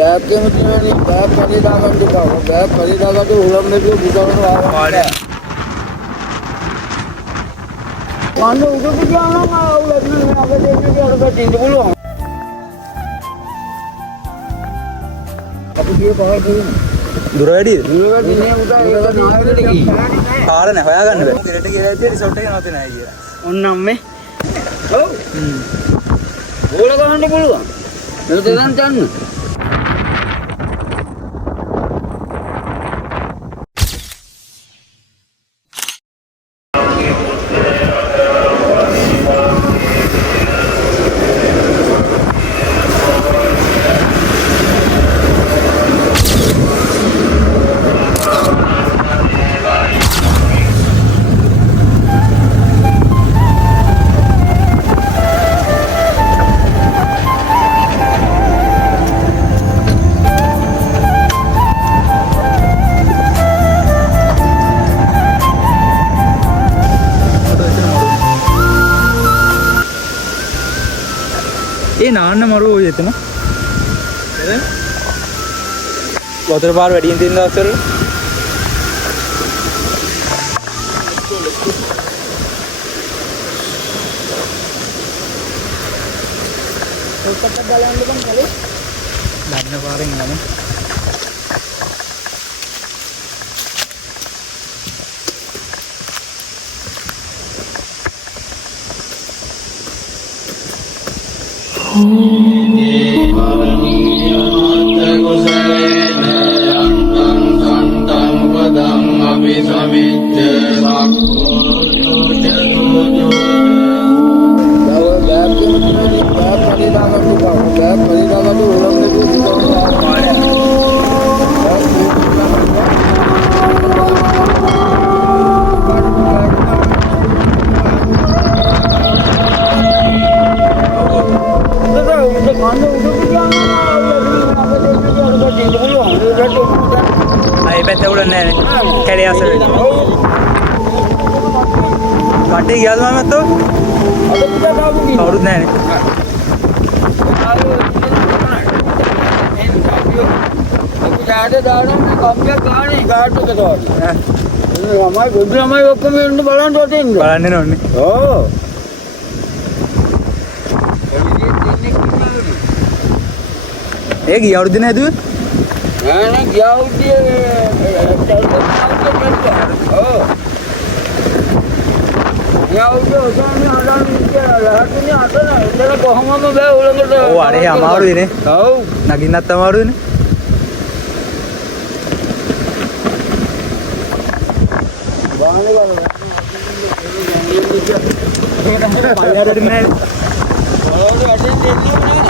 Bag එකේ තියෙන bag පරිදි දාගන්න දෙපා. බෑග් පරිදි දාගන්න උලම් දෙවියෝ බුදවන ආවා. වන්න උඩට ගියාම උලම් නේ අපේ දෙන්නේ කියලා දෙන්න පුළුවන්. අපි ගියේ පහර දෙන්නේ. දුර වැඩිද? දුර වැඩි නේ උදා ඒක නායකට ගිහින්. පාර නැහැ හොයාගන්න බෑ. ඉරට ගිහලා ඉතින් රිසෝට් එකේ නැවත නැහැ කියලා. ඔන්න අම්මේ. ඔව්. ඕල ගහන්න පුළුවන්. මේක දෙන්න ගන්න. නාන්න මරුව ඔය එතන වතුර පාර වැඩියෙන් තියෙන දවස්වල ඔක්කොත් බලන්න බං කලේ දන්න පාරෙන් යන්න කටේ ගියාද මම අතෝ කවුරුත් නැහැ නේ ළමයි ඔක්කොම එන්න බලන්න වටින්න බලන්න ඕනේ ඔව් ඒ ගිය අවුරුද්දේ නේද නෑ ගිය අවුරුද්දේ ඔව් යවුදෝ සෝනේ අඩන් කියලා හතුනේ අතන ඉතල කොහොමම බෑ උලඟට ඔව් අනේ අමාරුයිනේ ඔව් නගින්නත් අමාරුයිනේ වාහනේ ගාලා පල්ලයට නෑ ඔව් අඩේ දෙන්නේ නෑ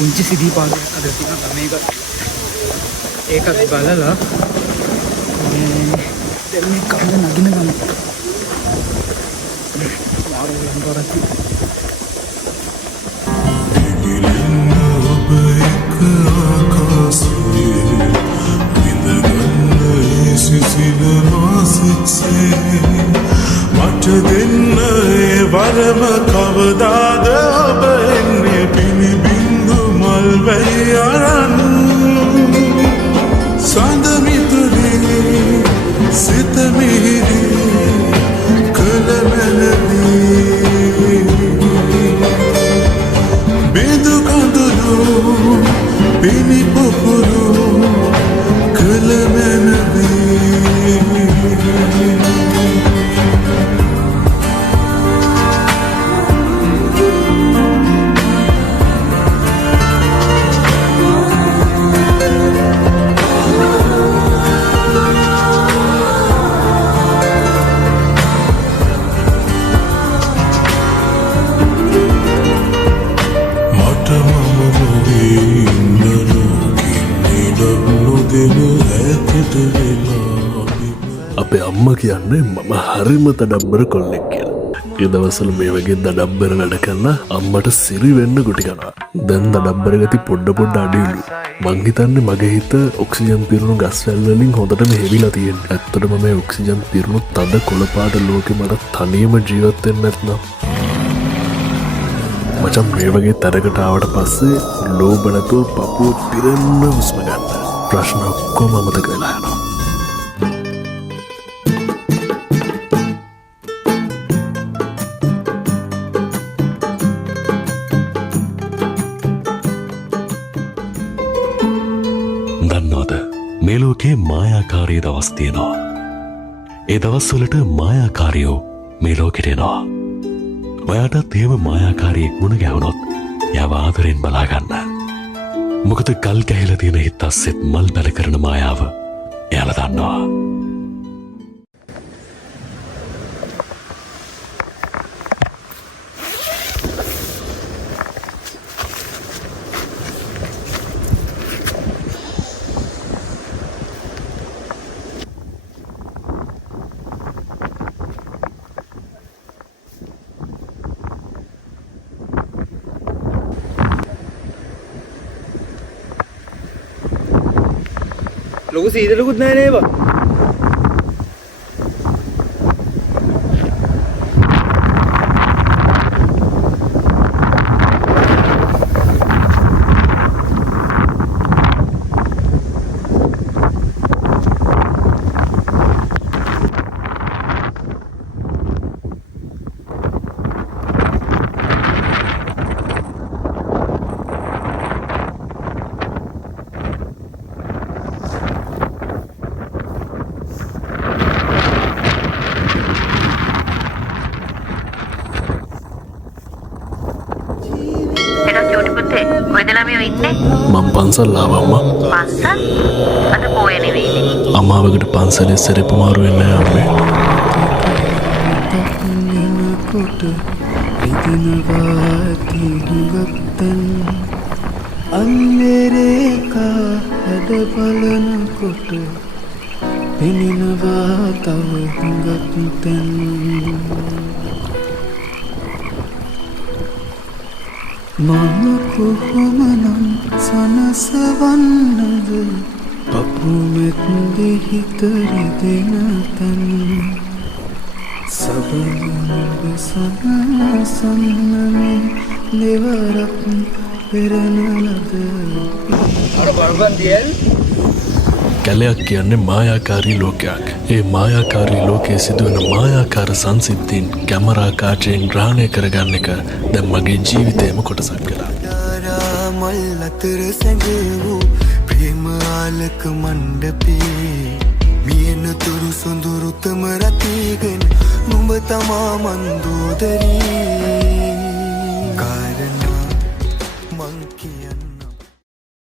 උන්චි සිටි පාදයක් අද තියෙනවා මේක ඒකත් බලලා දැන් මේ කවුද නගින ගම මට දෙන්න ඒ වරම කවදාද ඔබ එන්නේ පිළිබිඳු මල් වැහි අරන් සඳ මිතුරේ සිත මිහිරි කළ මැනවී බිඳු කඳුළු පිණි පොකුරු කළ මැනවී අපේ අම්ම කියන්නේ මම හරිම තඩබ්බර කොල්ලෙක් කියලා. ඒ දවස්වල මේ වගේ දඩබ්බර වැඩ කරලා අම්මට සිරි වෙන්න ගුටි කනවා. දැන් දඩබ්බර ගති පොඩ අඩියලු. මං හිතන්නේ මගේ හිත ඔක්සිජන් පිරුණු ගස් වැල් වලින් හොඳටම හෙවිලා තියෙන්නේ. ඇත්තටම මේ ඔක්සිජන් පිරුණු තද කොළ පාට ලෝකෙ මට තනියම ජීවත් වෙන්න නැත්නම් මචං මේ වගේ තැනකට ආවට පස්සේ ලෝභ නැතුව පපුව පිරෙන්න හුස්ම ගන්න. ප්‍රශ්න ඔක්කොම අමතක වෙලා යනවා. දන්නවද මේ ලෝකේ මායාකාරී දවස් තියෙනවා. ඒ දවස්වලට මායාකාරියෝ මේ ලෝකෙට එනවා. ඔයාටත් එහෙම මායාකාරියෙක් මුණ ගැහුණොත් එයාව ආදරෙන් බලාගන්න. මොකද ගල් ගැහිලා තියෙන හිත අස්සෙත් මල් පැල කරන මායාව එයාලා දන්නවා. ලොකු සීතලකුත් නැහැ නේද? මං පන්සල් ආවා අම්මා. පන්සල්? අද පොය නෙවෙයිනේ. අම්මාවකට පන්සලේ සෙරප්පු මාරු වෙන්නේ නැහැ අම්මේ. කොට එදිනවා තිංගත්තන් අන්නේරේකා හැඩ බලනකොට පෙනෙනවා තව හුඟත්තන් මම කොහොමනම් සනසවන්නද පපුමෙත් දෙහිතරි දෙන තන් සබලුන්ග සනසන්නමේ දෙවරක් පෙරනලද අර බර්ගන් දියල් කැලයක් කියන්නේ මායාකාරී ලෝකයක්. ඒ මායාකාරී ලෝකයේ සිදුවන මායාකාර සංසිද්ධීන් කැමරා කාචයෙන් ග්‍රහණය කරගන්න එක දැන් මගේ ජීවිතේම කොටසක් වෙලා. මල් අතර සැඟවූ ප්‍රේම ආලක මණ්ඩපේ මියන තුරු සොඳුරුතම රතිගෙන නුඹ තමා මන්දෝදරී